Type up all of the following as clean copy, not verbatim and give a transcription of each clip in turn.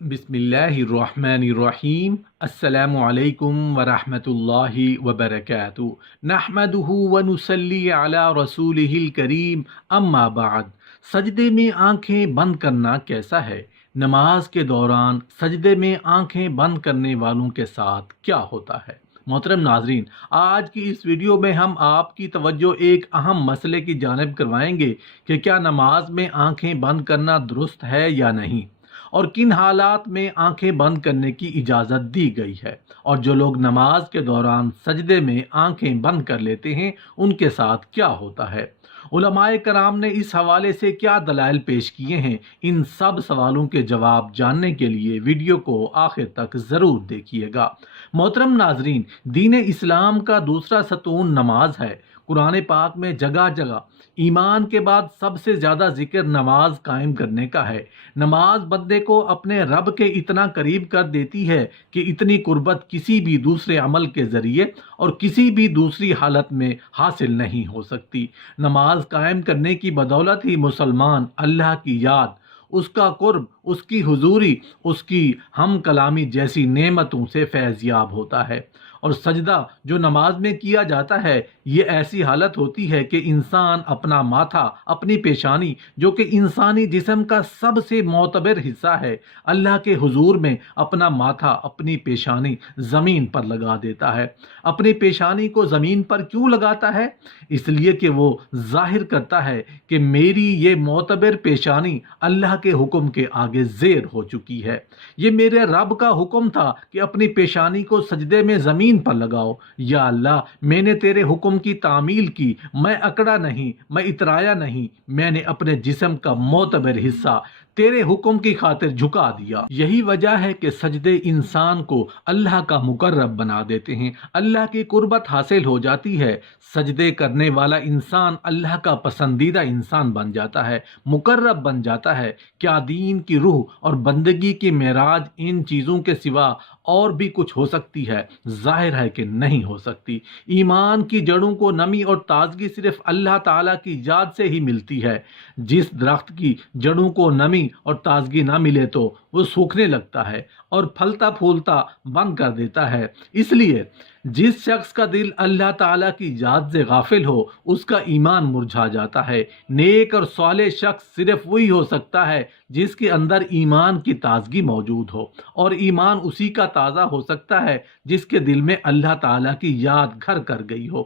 بسم اللہ الرحمن الرحیم۔ السلام علیکم ورحمۃ اللہ وبرکاتہ۔ نحمدہ ونصلی علی رسولہ الکریم، اما بعد۔ سجدے میں آنکھیں بند کرنا کیسا ہے؟ نماز کے دوران سجدے میں آنکھیں بند کرنے والوں کے ساتھ کیا ہوتا ہے؟ محترم ناظرین، آج کی اس ویڈیو میں ہم آپ کی توجہ ایک اہم مسئلے کی جانب کروائیں گے کہ کیا نماز میں آنکھیں بند کرنا درست ہے یا نہیں، اور کن حالات میں آنکھیں بند کرنے کی اجازت دی گئی ہے، اور جو لوگ نماز کے دوران سجدے میں آنکھیں بند کر لیتے ہیں ان کے ساتھ کیا ہوتا ہے۔ علماء کرام نے اس حوالے سے کیا دلائل پیش کیے ہیں، ان سب سوالوں کے جواب جاننے کے لیے ویڈیو کو آخر تک ضرور دیکھیے گا۔ محترم ناظرین، دین اسلام کا دوسرا ستون نماز ہے۔ قرآن پاک میں جگہ جگہ ایمان کے بعد سب سے زیادہ ذکر نماز قائم کرنے کا ہے۔ نماز بندے کو اپنے رب کے اتنا قریب کر دیتی ہے کہ اتنی قربت کسی بھی دوسرے عمل کے ذریعے اور کسی بھی دوسری حالت میں حاصل نہیں ہو سکتی۔ نماز قائم کرنے کی بدولت ہی مسلمان اللہ کی یاد، اس کا قرب، اس کی حضوری، اس کی ہم کلامی جیسی نعمتوں سے فیض یاب ہوتا ہے۔ اور سجدہ جو نماز میں کیا جاتا ہے، یہ ایسی حالت ہوتی ہے کہ انسان اپنا ماتھا، اپنی پیشانی، جو کہ انسانی جسم کا سب سے معتبر حصہ ہے، اللہ کے حضور میں اپنا ماتھا، اپنی پیشانی زمین پر لگا دیتا ہے۔ اپنی پیشانی کو زمین پر کیوں لگاتا ہے؟ اس لیے کہ وہ ظاہر کرتا ہے کہ میری یہ معتبر پیشانی اللہ کے حکم کے آگے زیر ہو چکی ہے۔ یہ میرے رب کا حکم تھا کہ اپنی پیشانی کو سجدے میں زمین پر لگاؤ۔ یا اللہ، میں نے تیرے حکم کی تعمیل کی، میں اکڑا نہیں، میں اترایا نہیں، میں نے اپنے جسم کا معتبر حصہ تیرے حکم کی خاطر جھکا دیا۔ یہی وجہ ہے کہ سجدے انسان کو اللہ کا مقرب بنا دیتے ہیں، اللہ کی قربت حاصل ہو جاتی ہے۔ سجدے کرنے والا انسان اللہ کا پسندیدہ انسان بن جاتا ہے، مقرب بن جاتا ہے۔ کیا دین کی روح اور بندگی کی معراج ان چیزوں کے سوا اور بھی کچھ ہو سکتی ہے؟ ظاہر ہے کہ نہیں ہو سکتی۔ ایمان کی جڑوں کو نمی اور تازگی صرف اللہ تعالیٰ کی یاد سے ہی ملتی ہے۔ جس درخت کی جڑوں کو نمی اور تازگی نہ ملے تو وہ سوکھنے لگتا ہے اور پھلتا پھولتا بند کر دیتا ہے۔ اس لیے جس شخص کا دل اللہ تعالیٰ کی یاد سے غافل ہو، اس کا ایمان مرجھا جاتا ہے۔ نیک اور صالح شخص صرف وہی ہو سکتا ہے جس کے اندر ایمان کی تازگی موجود ہو، اور ایمان اسی کا تازہ ہو سکتا ہے جس کے دل میں اللہ تعالیٰ کی یاد گھر کر گئی ہو۔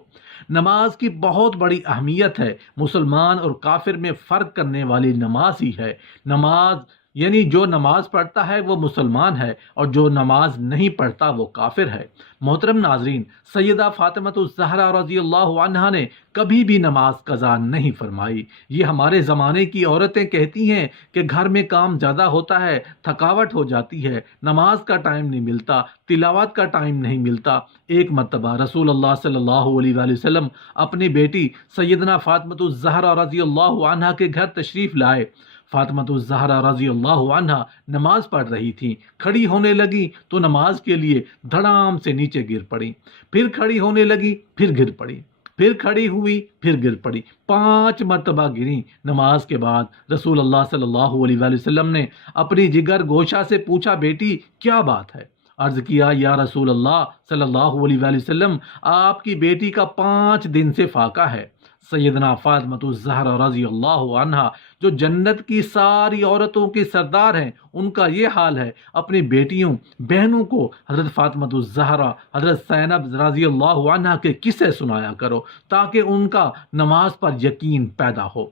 نماز کی بہت بڑی اہمیت ہے۔ مسلمان اور کافر میں فرق کرنے والی نماز ہی ہے۔ نماز یعنی جو نماز پڑھتا ہے وہ مسلمان ہے، اور جو نماز نہیں پڑھتا وہ کافر ہے۔ محترم ناظرین، سیدہ فاطمۃ الزہرا رضی اللہ عنہا نے کبھی بھی نماز قضا نہیں فرمائی۔ یہ ہمارے زمانے کی عورتیں کہتی ہیں کہ گھر میں کام زیادہ ہوتا ہے، تھکاوٹ ہو جاتی ہے، نماز کا ٹائم نہیں ملتا، تلاوت کا ٹائم نہیں ملتا۔ ایک مرتبہ رسول اللہ صلی اللہ علیہ وآلہ وسلم اپنی بیٹی سیدنا فاطمۃ الزہرا رضی اللہ عنہا کے گھر تشریف لائے۔ فاطمۃ الزہرا رضی اللہ عنہا نماز پڑھ رہی تھیں۔ کھڑی ہونے لگی تو نماز کے لیے دھڑام سے نیچے گر پڑی، پھر کھڑی ہونے لگی، پھر گر پڑی، پھر کھڑی ہوئی، پھر گر پڑی، 5 مرتبہ گریں۔ نماز کے بعد رسول اللہ صلی اللہ علیہ وآلہ وسلم نے اپنی جگر گوشہ سے پوچھا، بیٹی کیا بات ہے؟ عرض کیا، یا رسول اللہ صلی اللہ علیہ وآلہ وسلم، آپ کی بیٹی کا 5 دن سے فاقہ ہے۔ سیدنا فاطمۃ الزہرا رضی اللہ عنہا جو جنت کی ساری عورتوں کی سردار ہیں، ان کا یہ حال ہے۔ اپنی بیٹیوں بہنوں کو حضرت فاطمۃ الزہرا، حضرت زینب رضی اللہ عنہا کے قصے سنایا کرو تاکہ ان کا نماز پر یقین پیدا ہو۔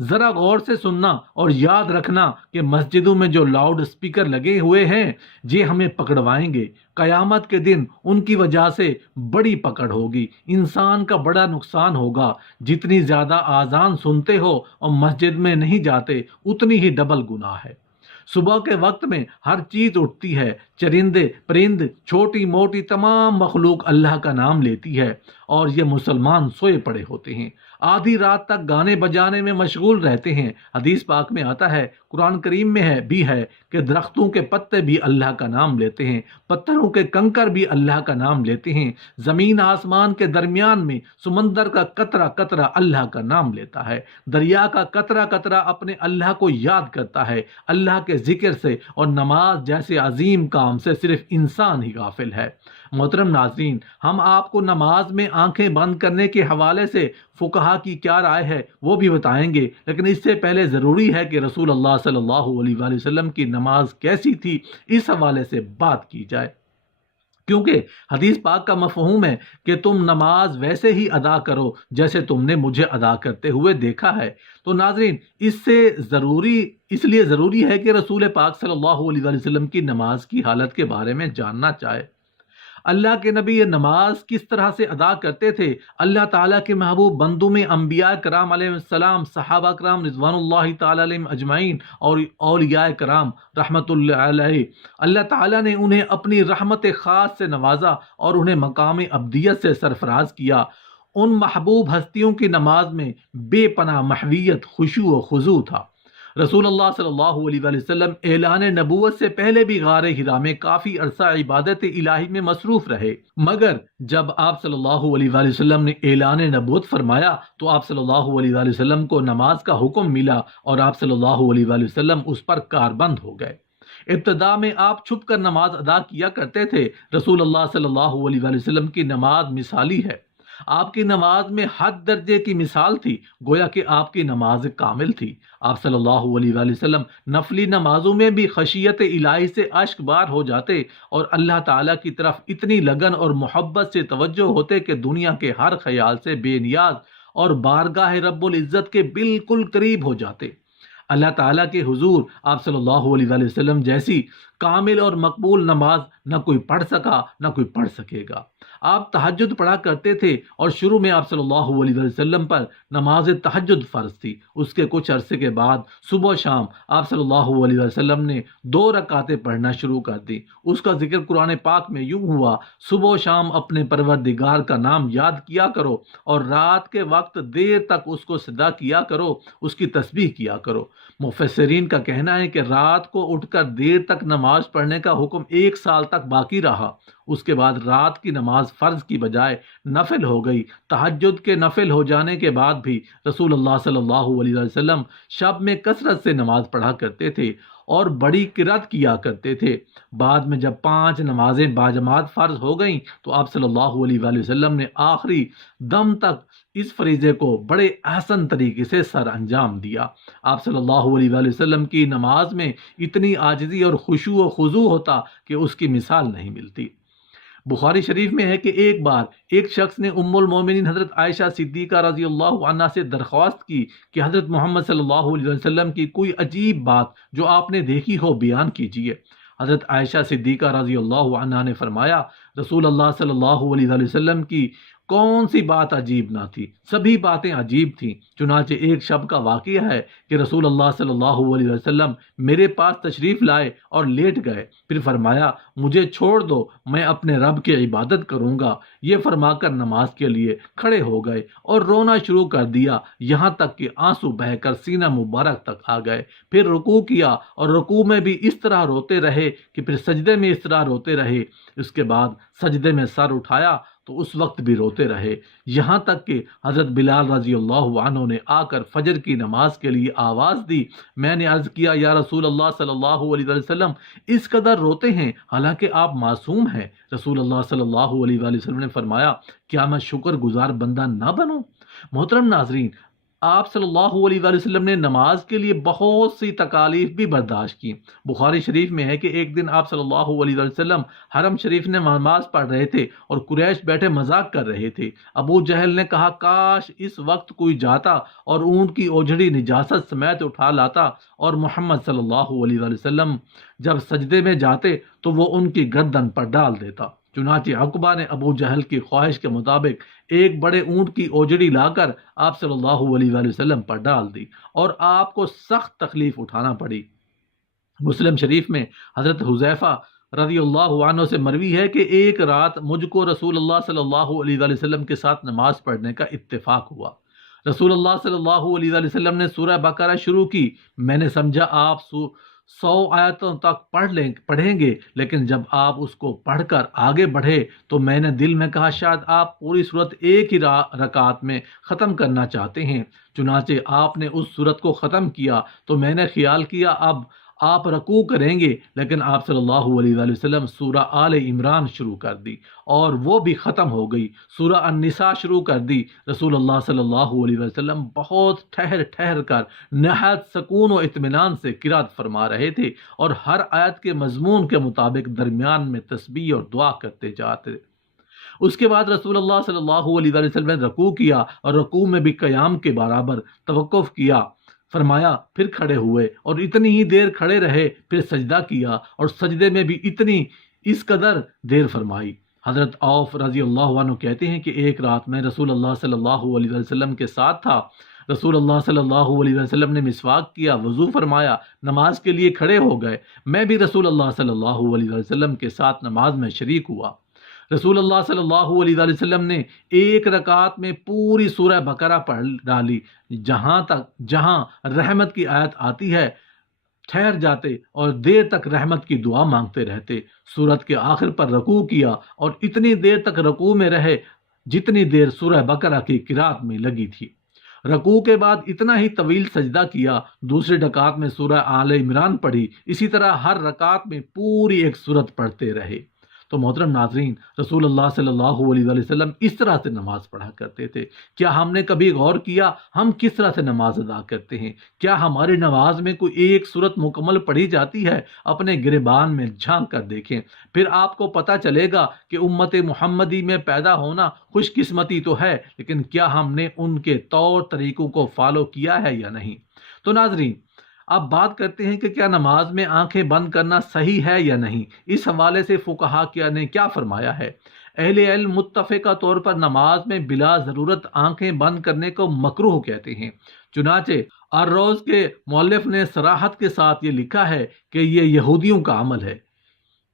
ذرا غور سے سننا اور یاد رکھنا کہ مسجدوں میں جو لاؤڈ اسپیکر لگے ہوئے ہیں، یہ ہمیں پکڑوائیں گے۔ قیامت کے دن ان کی وجہ سے بڑی پکڑ ہوگی، انسان کا بڑا نقصان ہوگا۔ جتنی زیادہ آذان سنتے ہو اور مسجد میں نہیں جاتے، اتنی ہی ڈبل گناہ ہے۔ صبح کے وقت میں ہر چیز اٹھتی ہے، چرندے پرند، چھوٹی موٹی تمام مخلوق اللہ کا نام لیتی ہے، اور یہ مسلمان سوئے پڑے ہوتے ہیں۔ آدھی رات تک گانے بجانے میں مشغول رہتے ہیں۔ حدیث پاک میں آتا ہے، قرآن کریم میں ہے کہ درختوں کے پتے بھی اللہ کا نام لیتے ہیں، پتھروں کے کنکر بھی اللہ کا نام لیتے ہیں، زمین آسمان کے درمیان میں سمندر کا قطرہ قطرہ اللہ کا نام لیتا ہے، دریا کا قطرہ قطرہ اپنے اللہ کو یاد کرتا ہے۔ اللہ کے ذکر سے اور نماز جیسے عظیم کام سے صرف انسان ہی غافل ہے۔ محترم ناظرین، ہم آپ کو نماز میں آنکھیں بند کرنے کے حوالے سے فقہا کی کیا رائے ہے وہ بھی بتائیں گے، لیکن اس سے پہلے ضروری ہے کہ رسول اللہ صلی اللہ علیہ وآلہ وسلم کی نماز کیسی تھی اس حوالے سے بات کی جائے، کیونکہ حدیث پاک کا مفہوم ہے کہ تم نماز ویسے ہی ادا کرو جیسے تم نے مجھے ادا کرتے ہوئے دیکھا ہے۔ تو ناظرین، اس لیے ضروری ہے کہ رسول پاک صلی اللہ علیہ وآلہ وسلم کی نماز کی حالت کے بارے میں جاننا چاہے۔ اللہ کے نبی یہ نماز کس طرح سے ادا کرتے تھے؟ اللہ تعالیٰ کے محبوب بندوں میں انبیاء کرام علیہ السلام، صحابہ کرام رضوان اللہ تعالیٰ علیہم اجمعین اور اولیاء کرام رحمت اللہ علیہ، اللہ تعالیٰ نے انہیں اپنی رحمت خاص سے نوازا اور انہیں مقام ابدیت سے سرفراز کیا۔ ان محبوب ہستیوں کی نماز میں بے پناہ محویت، خشوع و خضوع تھا۔ رسول اللہ صلی اللہ علیہ وآلہ وسلم اعلان نبوت سے پہلے بھی غار حرا میں کافی عرصہ عبادت الہی میں مصروف رہے، مگر جب آپ صلی اللہ علیہ وآلہ وسلم نے اعلان نبوت فرمایا تو آپ صلی اللہ علیہ وآلہ وسلم کو نماز کا حکم ملا اور آپ صلی اللہ علیہ وآلہ وسلم اس پر کاربند ہو گئے۔ ابتدا میں آپ چھپ کر نماز ادا کیا کرتے تھے۔ رسول اللہ صلی اللہ علیہ وآلہ وسلم کی نماز مثالی ہے، آپ کی نماز میں حد درجے کی مثال تھی، گویا کہ آپ کی نماز کامل تھی۔ آپ صلی اللہ علیہ وآلہ وسلم نفلی نمازوں میں بھی خشیت الہی سے اشک بار ہو جاتے اور اللہ تعالیٰ کی طرف اتنی لگن اور محبت سے توجہ ہوتے کہ دنیا کے ہر خیال سے بے نیاز اور بارگاہ رب العزت کے بالکل قریب ہو جاتے۔ اللہ تعالیٰ کے حضور آپ صلی اللہ علیہ وآلہ وسلم جیسی کامل اور مقبول نماز نہ کوئی پڑھ سکا، نہ کوئی پڑھ سکے گا۔ آپ تہجد پڑھا کرتے تھے اور شروع میں آپ صلی اللہ علیہ وسلم پر نماز تہجد فرض تھی۔ اس کے کچھ عرصے کے بعد صبح و شام آپ صلی اللہ علیہ وسلم نے 2 رکعتیں پڑھنا شروع کر دی۔ اس کا ذکر قرآن پاک میں یوں ہوا، صبح و شام اپنے پروردگار کا نام یاد کیا کرو اور رات کے وقت دیر تک اس کو صدا کیا کرو، اس کی تسبیح کیا کرو۔ مفسرین کا کہنا ہے کہ رات کو اٹھ کر دیر تک نماز پڑھنے کا حکم 1 سال تک باقی رہا۔ اس کے بعد رات کی نماز فرض کی بجائے نفل ہو گئی۔ تہجد کے نفل ہو جانے کے بعد بھی رسول اللہ صلی اللہ علیہ وسلم شب میں کثرت سے نماز پڑھا کرتے تھے اور بڑی قرات کیا کرتے تھے۔ بعد میں جب 5 نمازیں باجماعت فرض ہو گئیں تو آپ صلی اللہ علیہ وآلہ وسلم نے آخری دم تک اس فریضے کو بڑے احسن طریقے سے سر انجام دیا۔ آپ صلی اللہ علیہ وآلہ وسلم کی نماز میں اتنی عاجزی اور خشوع و خضوع ہوتا کہ اس کی مثال نہیں ملتی۔ بخاری شریف میں ہے کہ ایک بار ایک شخص نے ام المومنین حضرت عائشہ صدیقہ رضی اللہ عنہا سے درخواست کی کہ حضرت محمد صلی اللہ علیہ وسلم کی کوئی عجیب بات جو آپ نے دیکھی ہو بیان کیجیے۔ حضرت عائشہ صدیقہ رضی اللہ عنہا نے فرمایا، رسول اللہ صلی اللہ علیہ وسلم کی کون سی بات عجیب نہ تھی، سبھی باتیں عجیب تھیں۔ چنانچہ ایک شب کا واقعہ ہے کہ رسول اللہ صلی اللہ علیہ وسلم میرے پاس تشریف لائے اور لیٹ گئے، پھر فرمایا مجھے چھوڑ دو، میں اپنے رب کی عبادت کروں گا۔ یہ فرما کر نماز کے لیے کھڑے ہو گئے اور رونا شروع کر دیا، یہاں تک کہ آنسو بہہ کر سینہ مبارک تک آ گئے۔ پھر رکوع کیا اور رکوع میں بھی اس طرح روتے رہے کہ پھر سجدے میں اس طرح روتے رہے۔ اس کے بعد سجدے میں سر اٹھایا تو اس وقت بھی روتے رہے، یہاں تک کہ حضرت بلال رضی اللہ عنہ نے آ کر فجر کی نماز کے لیے آواز دی۔ میں نے عرض کیا، یا رسول اللہ صلی اللہ علیہ وسلم اس قدر روتے ہیں حالانکہ آپ معصوم ہیں۔ رسول اللہ صلی اللہ علیہ وسلم نے فرمایا، کیا میں شکر گزار بندہ نہ بنوں؟ محترم ناظرین، آپ صلی اللہ علیہ وسلم نے نماز کے لیے بہت سی تکالیف بھی برداشت کی۔ بخاری شریف میں ہے کہ ایک دن آپ صلی اللہ علیہ وسلم حرم شریف میں نماز پڑھ رہے تھے اور قریش بیٹھے مذاق کر رہے تھے۔ ابو جہل نے کہا، کاش اس وقت کوئی جاتا اور اونٹ کی اوجھڑی نجاست سمیت اٹھا لاتا اور محمد صلی اللہ علیہ وسلم جب سجدے میں جاتے تو وہ ان کی گردن پر ڈال دیتا۔ چنانچہ عقبہ نے ابو جہل کی خواہش کے مطابق ایک بڑے اونٹ کی اوجڑی لا کر آپ صلی اللہ علیہ وسلم پر ڈال دی اور آپ کو سخت تکلیف اٹھانا پڑی۔ مسلم شریف میں حضرت حذیفہ رضی اللہ عنہ سے مروی ہے کہ ایک رات مجھ کو رسول اللہ صلی اللہ علیہ وسلم کے ساتھ نماز پڑھنے کا اتفاق ہوا۔ رسول اللہ صلی اللہ علیہ وآلہ وسلم نے سورہ بقرہ شروع کی، میں نے سمجھا آپ 100 آیتوں تک پڑھیں گے، لیکن جب آپ اس کو پڑھ کر آگے بڑھے تو میں نے دل میں کہا شاید آپ پوری صورت ایک ہی رکعت میں ختم کرنا چاہتے ہیں۔ چنانچہ آپ نے اس صورت کو ختم کیا تو میں نے خیال کیا اب آپ رکوع کریں گے، لیکن آپ صلی اللہ علیہ وآلہ وسلم سورہ آل عمران شروع کر دی اور وہ بھی ختم ہو گئی۔ سورہ النساء شروع کر دی۔ رسول اللہ صلی اللہ علیہ وسلم بہت ٹھہر ٹھہر کر نہایت سکون و اطمینان سے قرات فرما رہے تھے اور ہر آیت کے مضمون کے مطابق درمیان میں تسبیح اور دعا کرتے جاتے۔ اس کے بعد رسول اللہ صلی اللہ علیہ وآلہ وسلم نے رکوع کیا اور رکوع میں بھی قیام کے برابر توقف کیا فرمایا، پھر کھڑے ہوئے اور اتنی ہی دیر کھڑے رہے، پھر سجدہ کیا اور سجدے میں بھی اس قدر دیر فرمائی۔ حضرت عوف رضی اللہ عنہ کہتے ہیں کہ ایک رات میں رسول اللہ صلی اللہ علیہ وسلم کے ساتھ تھا۔ رسول اللہ صلی اللہ علیہ وسلم نے مسواک کیا، وضو فرمایا، نماز کے لیے کھڑے ہو گئے۔ میں بھی رسول اللہ صلی اللہ علیہ وسلم کے ساتھ نماز میں شریک ہوا۔ رسول اللہ صلی اللہ علیہ وآلہ وسلم نے ایک رکعت میں پوری سورہ بقرہ پڑھ ڈالی۔ جہاں رحمت کی آیت آتی ہے ٹھہر جاتے اور دیر تک رحمت کی دعا مانگتے رہتے۔ سورت کے آخر پر رکوع کیا اور اتنی دیر تک رکوع میں رہے جتنی دیر سورہ بقرہ کی قرات میں لگی تھی۔ رکوع کے بعد اتنا ہی طویل سجدہ کیا۔ دوسری رکعت میں سورہ آل عمران پڑھی۔ اسی طرح ہر رکعت میں پوری ایک سورت پڑھتے رہے۔ تو محترم ناظرین، رسول اللہ صلی اللہ علیہ وآلہ وسلم اس طرح سے نماز پڑھا کرتے تھے۔ کیا ہم نے کبھی غور کیا ہم کس طرح سے نماز ادا کرتے ہیں؟ کیا ہماری نماز میں کوئی ایک سورت مکمل پڑھی جاتی ہے؟ اپنے گریبان میں جھانک کر دیکھیں، پھر آپ کو پتہ چلے گا کہ امت محمدی میں پیدا ہونا خوش قسمتی تو ہے، لیکن کیا ہم نے ان کے طور طریقوں کو فالو کیا ہے یا نہیں؟ تو ناظرین، اب بات کرتے ہیں کہ کیا نماز میں آنکھیں بند کرنا صحیح ہے یا نہیں۔ اس حوالے سے فقہا نے کیا فرمایا ہے؟ اہل علم متفقہ طور پر نماز میں بلا ضرورت آنکھیں بند کرنے کو مکروہ کہتے ہیں۔ چنانچہ الروز کے مؤلف نے صراحت کے ساتھ یہ لکھا ہے کہ یہ یہودیوں کا عمل ہے۔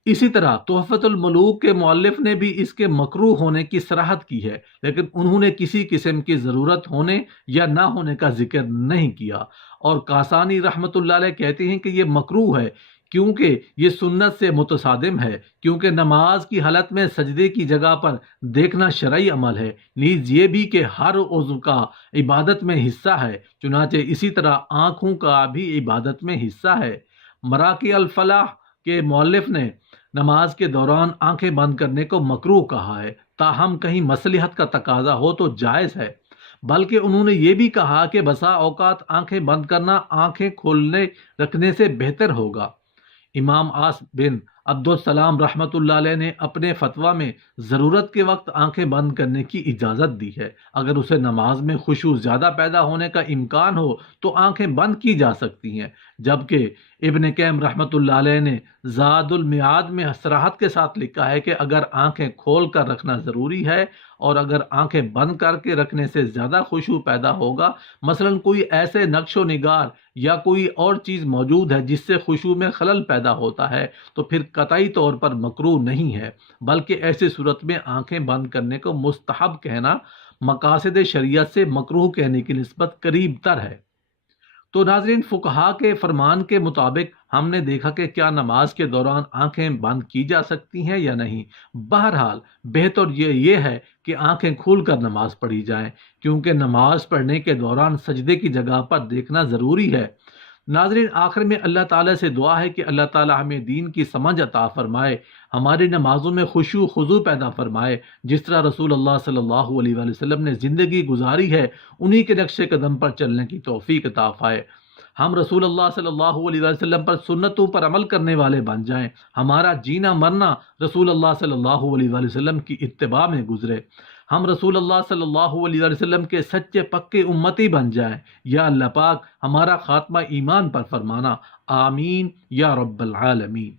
اسی طرح تحفۃ الملوک کے مؤلف نے بھی اس کے مکروہ ہونے کی صراحت کی ہے، لیکن انہوں نے کسی قسم کی ضرورت ہونے یا نہ ہونے کا ذکر نہیں کیا۔ اور کاسانی رحمۃ اللہ علیہ کہتے ہیں کہ یہ مکروہ ہے کیونکہ یہ سنت سے متصادم ہے، کیونکہ نماز کی حالت میں سجدے کی جگہ پر دیکھنا شرعی عمل ہے، نیز یہ بھی کہ ہر عضو کا عبادت میں حصہ ہے، چنانچہ اسی طرح آنکھوں کا بھی عبادت میں حصہ ہے۔ مراقی الفلاح کے مؤلف نے نماز کے دوران آنکھیں بند کرنے کو مکروہ کہا ہے، تاہم کہیں مصلحت کا تقاضا ہو تو جائز ہے، بلکہ انہوں نے یہ بھی کہا کہ بسا اوقات آنکھیں بند کرنا آنکھیں کھولنے رکھنے سے بہتر ہوگا۔ امام عاص بن عبدالسلام رحمۃ اللہ علیہ نے اپنے فتویٰ میں ضرورت کے وقت آنکھیں بند کرنے کی اجازت دی ہے۔ اگر اسے نماز میں خشوع زیادہ پیدا ہونے کا امکان ہو تو آنکھیں بند کی جا سکتی ہیں، جبکہ ابن قیم رحمۃ اللہ علیہ نے زاد المیعاد میں صراحت کے ساتھ لکھا ہے کہ اگر آنکھیں کھول کر رکھنا ضروری ہے اور اگر آنکھیں بند کر کے رکھنے سے زیادہ خشوع پیدا ہوگا، مثلا کوئی ایسے نقش و نگار یا کوئی اور چیز موجود ہے جس سے خشوع میں خلل پیدا ہوتا ہے، تو پھر قطعی طور پر مکروہ نہیں ہے، بلکہ ایسی صورت میں آنکھیں بند کرنے کو مستحب کہنا مقاصد شریعت سے مکروہ کہنے کی نسبت قریب تر ہے۔ تو ناظرین، فقہا کے فرمان کے مطابق ہم نے دیکھا کہ کیا نماز کے دوران آنکھیں بند کی جا سکتی ہیں یا نہیں۔ بہرحال بہتر یہ ہے کہ آنکھیں کھول کر نماز پڑھی جائیں، کیونکہ نماز پڑھنے کے دوران سجدے کی جگہ پر دیکھنا ضروری ہے۔ ناظرین، آخر میں اللہ تعالیٰ سے دعا ہے کہ اللہ تعالیٰ ہمیں دین کی سمجھ عطا فرمائے، ہماری نمازوں میں خشوع خضوع پیدا فرمائے، جس طرح رسول اللہ صلی اللہ علیہ وآلہ وسلم نے زندگی گزاری ہے انہی کے نقش قدم پر چلنے کی توفیق عطا فرمائے۔ ہم رسول اللہ صلی اللہ علیہ وآلہ وسلم پر سنتوں پر عمل کرنے والے بن جائیں، ہمارا جینا مرنا رسول اللہ صلی اللہ علیہ وآلہ وسلم کی اتباع میں گزرے، ہم رسول اللہ صلی اللہ علیہ وآلہ وسلم کے سچے پکے امتی بن جائیں۔ یا اللہ پاک ہمارا خاتمہ ایمان پر فرمانا، آمین یا رب العالمین۔